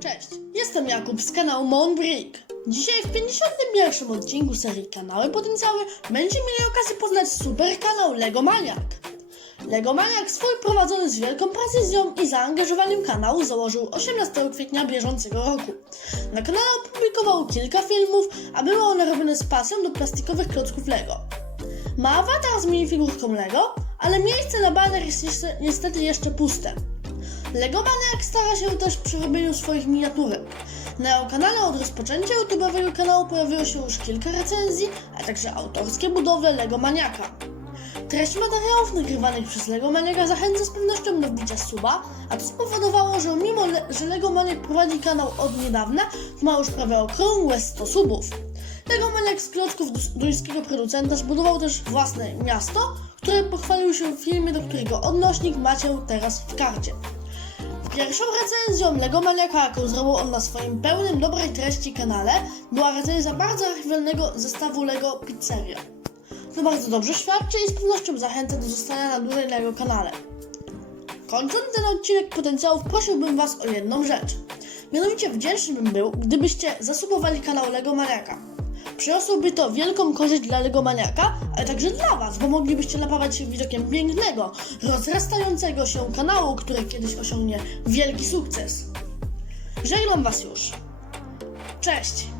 Cześć, jestem Jakub z kanału Mount Brick. Dzisiaj w 51 odcinku serii Kanały Potencjały będziemy mieli okazję poznać super kanał Lego Maniak. Lego Maniak swój prowadzony z wielką precyzją i zaangażowaniem kanału założył 18 kwietnia bieżącego roku. Na kanale opublikował kilka filmów, a były one robione z pasją do plastikowych klocków Lego. Ma awatar z minifigurką Lego, ale miejsce na baner jest niestety jeszcze puste. Lego Maniac stara się też przy robieniu swoich miniaturek. Na kanale od rozpoczęcia YouTube'owego kanału pojawiło się już kilka recenzji, a także autorskie budowle Lego Maniaka. Treść materiałów nagrywanych przez Lego Maniaka zachęca z pewnością do wbicia suba, a to spowodowało, że mimo, le- że Lego Maniak prowadzi kanał od niedawna, ma już prawie okrągłe 100 subów. Lego Maniak z klocków duńskiego producenta zbudował też własne miasto, które pochwalił się w filmie, do którego odnośnik macie teraz w karcie. Pierwszą recenzją Lego Maniaka, jaką zrobił on na swoim pełnym dobrej treści kanale, była recenzja bardzo archiwalnego zestawu Lego Pizzeria. To bardzo dobrze świadczy i z pewnością zachęca do zostania na dłużej na jego kanale. Kończąc ten odcinek potencjałów, prosiłbym Was o jedną rzecz. Mianowicie wdzięczny bym był, gdybyście zasubowali kanał Lego Maniaka. Przyniosłoby to wielką korzyść dla Lego Maniaka, ale także dla Was, bo moglibyście napawać się widokiem pięknego, rozrastającego się kanału, który kiedyś osiągnie wielki sukces. Żegnam Was już. Cześć!